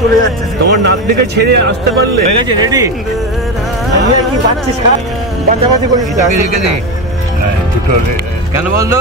চলে যাচ্ছে। তোমার নাতনিকে ছেড়ে আসতে পারলে? হয়ে গেছে, রেডি? কি বাচ্চিস খা, বাচ্চাবাচ্চি করিস না। রেখে দিই দুটো কেন বলতো?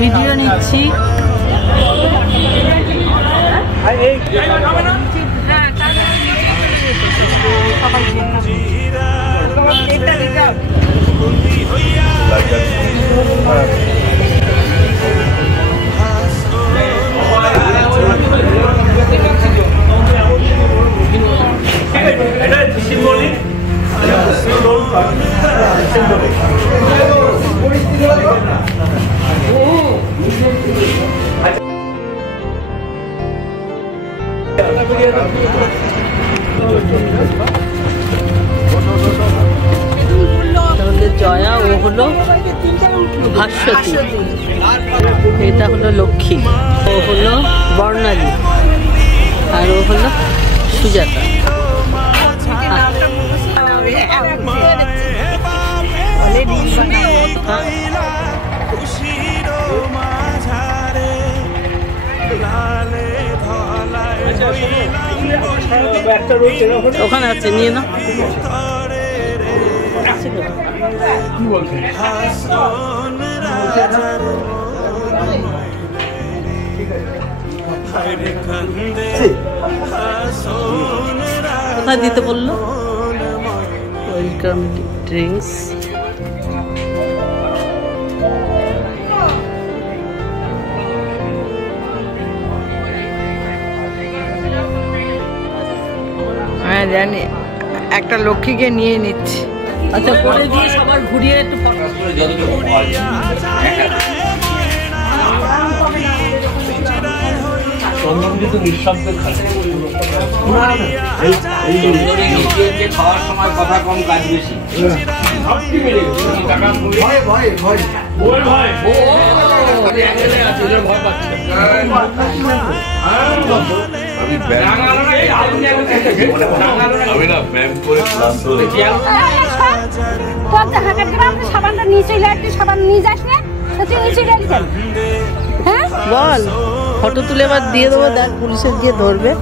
ভিডিও নিচ্ছি। জয়া, ও হলো ভাস্বতী, এটা হলো লক্ষ্মী, ও হলো বর্ণালী, আর ও হলো সুজাতা। ওখানে আছে, নিয়ে না। কোথায় দিতে বললো? Welcome drinks. হ্যাঁ জানি, একটা লক্ষ্মীকে নিয়ে নিচ্ছি। আচ্ছা, করে দিয়ে সবার ঘুরিয়ে একটু খাওয়ার সময় কথা কম, কাজ বেশি। আমি না ব্যায়াম করে সাবানটা নিয়ে চলে আসবি, সাবান নিয়ে যাস না, হ্যাঁ বল। ফটো তুলে এবার দিয়ে দেবো, দেখ পুলিশে গিয়ে ধরবে।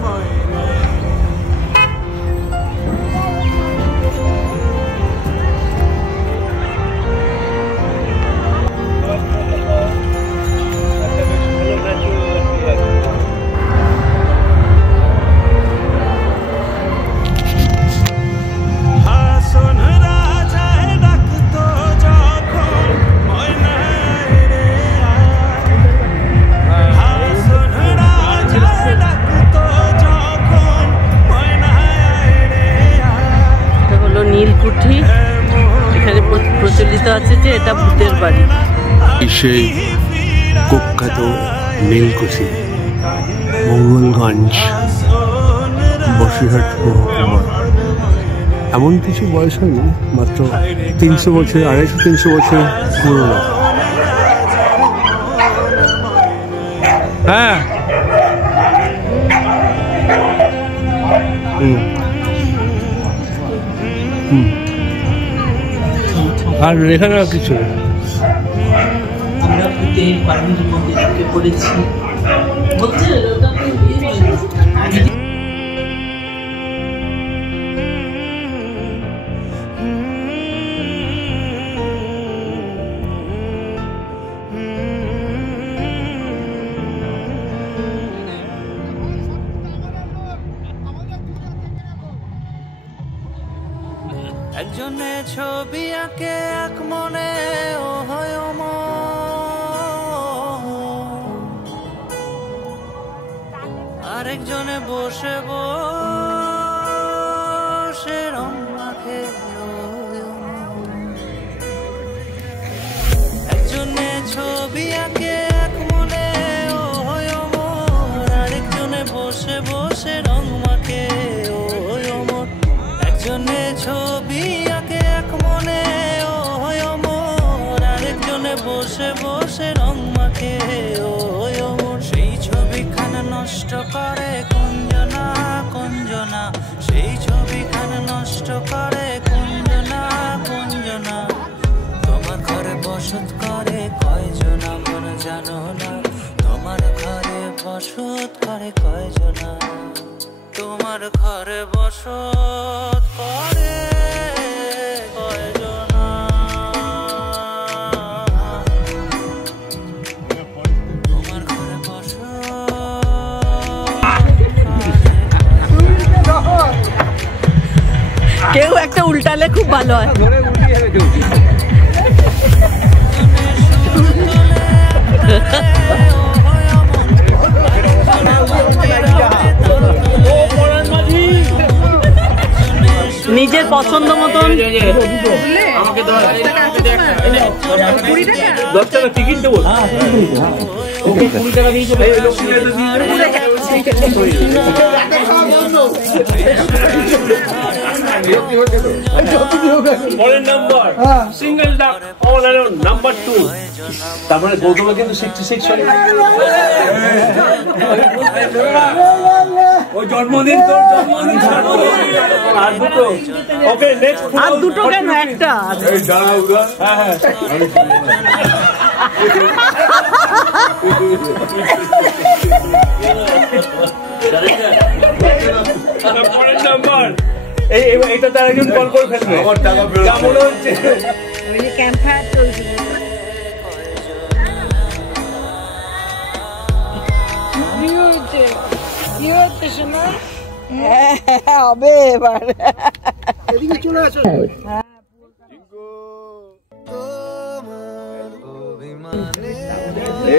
নীলকুঠি, এখানে প্রচলিত আছে যে এটা ভূতের বাড়ি। সেই কুখ্যাত নীলকুঠি, মঙ্গলগঞ্জ, বসিরহাট মহকুমা। এমন কিছু বয়স হয়নি, মাত্র 300 বছর, 250-300 বছর পুরনো। হ্যাঁ, আর এখানে আর কিছু নেই। আমরা ভূতের বাড়ির মধ্যে ঢুকে পড়েছি। একজনে ছবি আঁকে এক মনে, ও হয় আরেকজনে বসে বসে রং মাখে। একজনে ছবি আঁকে এক মনে, ও হয় আরেকজনে বসে বসে রং মাখে। একজনে ছবি আঁকে এক মনে, ও হয় আরেকজনে বসে বসে রং মাখে। সেই ছবিখানে নষ্ট করে কুঞ্জনা, কুঞ্জনা, সেই ছবিখানে নষ্ট করে। বসত করে কয়জনা, তোমার ঘরে বসত করে কয়জনা। তোমার ঘরে কেউ একটা উল্টালে খুব ভালো হয়। নিজের পছন্দ মতন টিকিট দেবো। পরের নাম্বার সিঙ্গেল ডাক অল অ্যারাউন্ড নাম্বার 2। তারপরে গৌতমে কিন্তু 66 হয়। ও জন্মদিন তোর জন্মদিন আর দুটো। ওকে নেক্সট আর দুটো কেন একটা এই দাঁড়াও উদা। হ্যাঁ পরের নাম্বার এইটা তার একজন কল করে ফেলবে। আমার টাকা যা মনে হচ্ছে ক্যাম্পার চলছে। কি হচ্ছে শোনা? হবে এবার। এদিকে চলে আসো।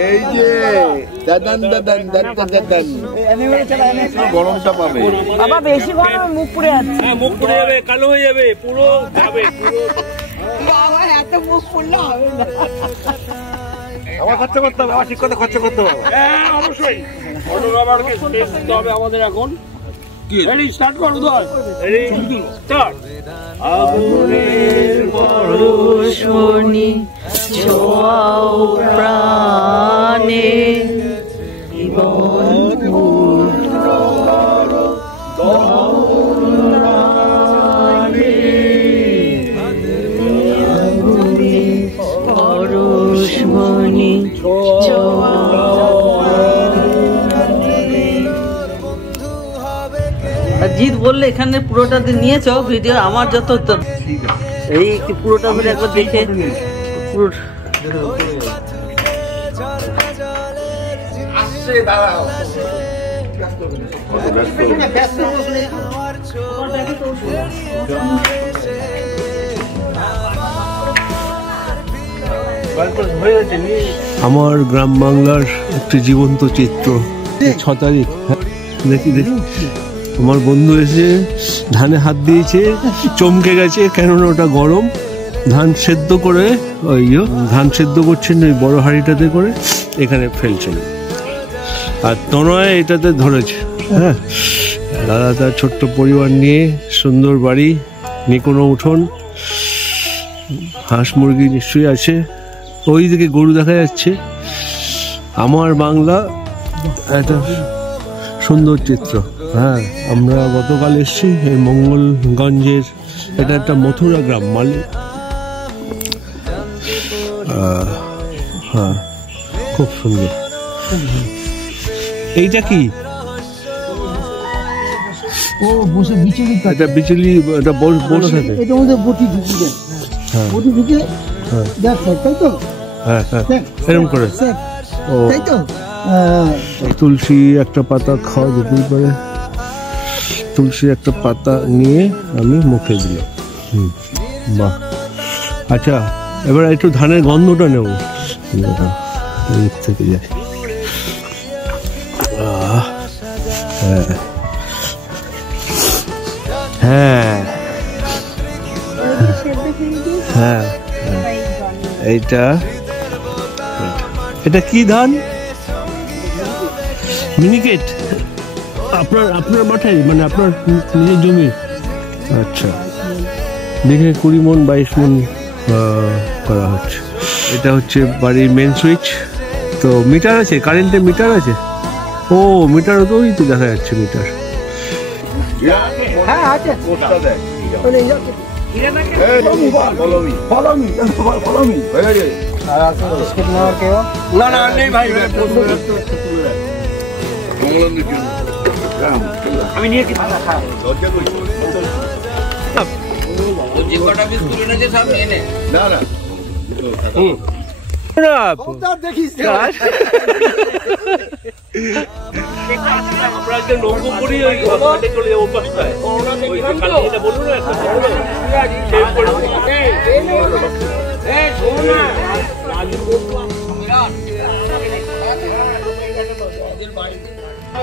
এই যে দাদান দাদান দাদান দাদান গরমটা পাবে বাবা বেশি গরমে মুখ পুড়ে যাচ্ছে। হ্যাঁ মুখ পুড়ে যাবে, কালো হয়ে যাবে, পুরো যাবে পুরো। বাবা এত মুখ পুড়লে হবে না। আমার খরচা করতে হবে, আমার ঠিক কথা খরচা করতে হবে। হ্যাঁ অবশ্যই ফটোগ্রাফারকে স্পেস দিতে হবে আমাদের এখন। রেডি স্টার্ট কর উদয়। Ready start. আগুনের পরশমণি ছোঁয়াও প্রাণে পরশমণি জিৎ বললে এখানে পুরোটা নিয়েছ ভিডিও, আমার যত এই পুরোটা ধরে একবার দেখে পুরো আসছে দাঁড়াও। আমার গ্রাম বাংলার একটি জীবন্ত চিত্র। 6 তারিখ দেখি দেখি আমার বন্ধু এসে ধানে হাত দিয়েছে, চমকে গেছে, কেননা ওটা গরম। ধান সেদ্ধ করে ওই ধান সেদ্ধ করছেন ওই বড় হাঁড়িটাতে করে এখানে ফেলছেন, আর তনয় এটাতে ধরেছে। হ্যাঁ দাদা তার ছোট্ট পরিবার নিয়ে, সুন্দর বাড়ি, নিকোনো উঠোন, হাঁস মুরগি নিশ্চয়ই আছে, ওই দিকে গরু দেখা যাচ্ছে। আমার বাংলা একটা সুন্দর চিত্র। হ্যাঁ আমরা গতকাল এসেছি এই মঙ্গলগঞ্জের, এটা একটা মথুরা গ্রাম মালি। হ্যাঁ খুব সুন্দর। এইটা কি? ও বসে বিচুলি এটা বিচুলি, এটা বসে থাকে। এটার মধ্যে বটি ঢুকি দেয়। হ্যাঁ বটি ঢুকে হ্যাঁ দেখ তাই তো? হ্যাঁ হ্যাঁ এরকম করে। ও তাই তো? তুলসী একটা পাতা খাওয়া যেতেই পারে। তুলসী একটা পাতা নিয়ে আমি মুখে দিলাম। বাহ, আচ্ছা এবার একটু ধানের গন্ধটা নেব, এদিক থেকে যাই। হ্যাঁ হ্যাঁ হ্যাঁ এইটা, এটা কি ধান? মিনিকেট। আপনার মাঠে, মানে আপনার নিজের জমি? আচ্ছা, দেখে 20 মণ 22 মণ করা হচ্ছে। এটা হচ্ছে বাড়ির মেন সুইচ। তো মিটার আছে, কারেন্টের মিটার আছে। ও মিটারও তো, ওই তো দেখা যাচ্ছে মিটার। হ্যাঁ আছে। আমি নিয়েছি যে কটা পিস তুলে এনেছে সব নিয়ে নে। না না আমরা একটা নৌকো করি ওই ঘাটে চলে যাবো পাশটায় ওই যে কালকে যেটা বললো না একটা শেষ করে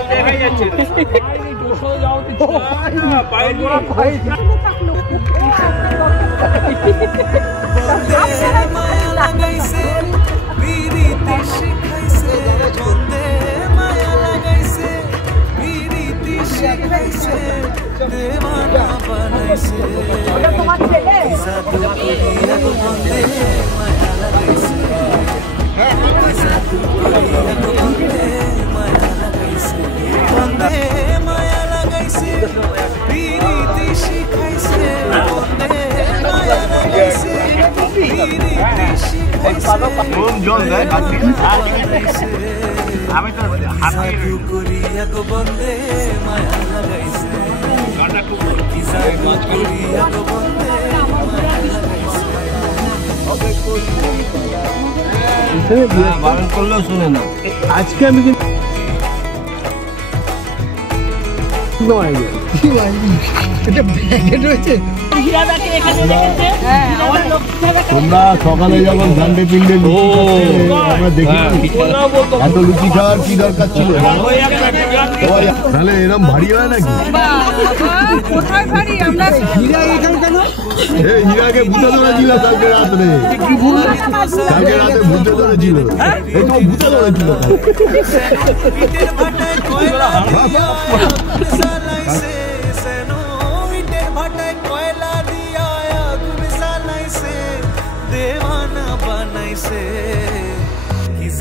দেখা যাচ্ছে আমি তো হাত বারণ করলেও শুনে না। আজকে আমি কিন্তু তোমরা সকালে যখন ধানটে পিন্ডে আমরা দেখি এত লুচি খাওয়ার কি দরকার ছিল? তাহলে এরকম ভারী হয় নাকি? হীরাকে ভূতে ধরেছিল কালকে রাত্রে, কালকে রাতে ভূতে ধরেছিল, এই তো ভূতে ধরেছিল।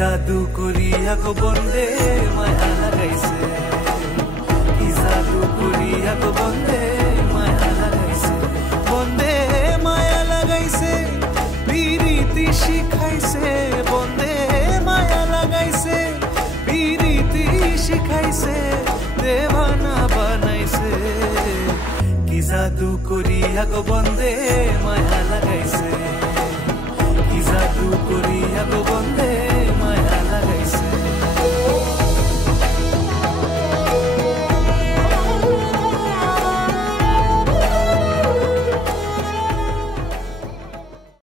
জাদু করিয়া গো বন্দে মায়া লাগাইছে, কি জাদু করিয়া গো বন্দে মায়া লাগাইছে, বন্দে মায়া লাগাইছে, পিরিতি শিখাইছে, বন্দে মায়া লাগাইছে, পিরিতি শিখাইছে, দেওয়ানা বানাইছে, কি জাদু করিয়া গো বন্দে মায়া লাগাইছে, কি জাদু করিয়া গো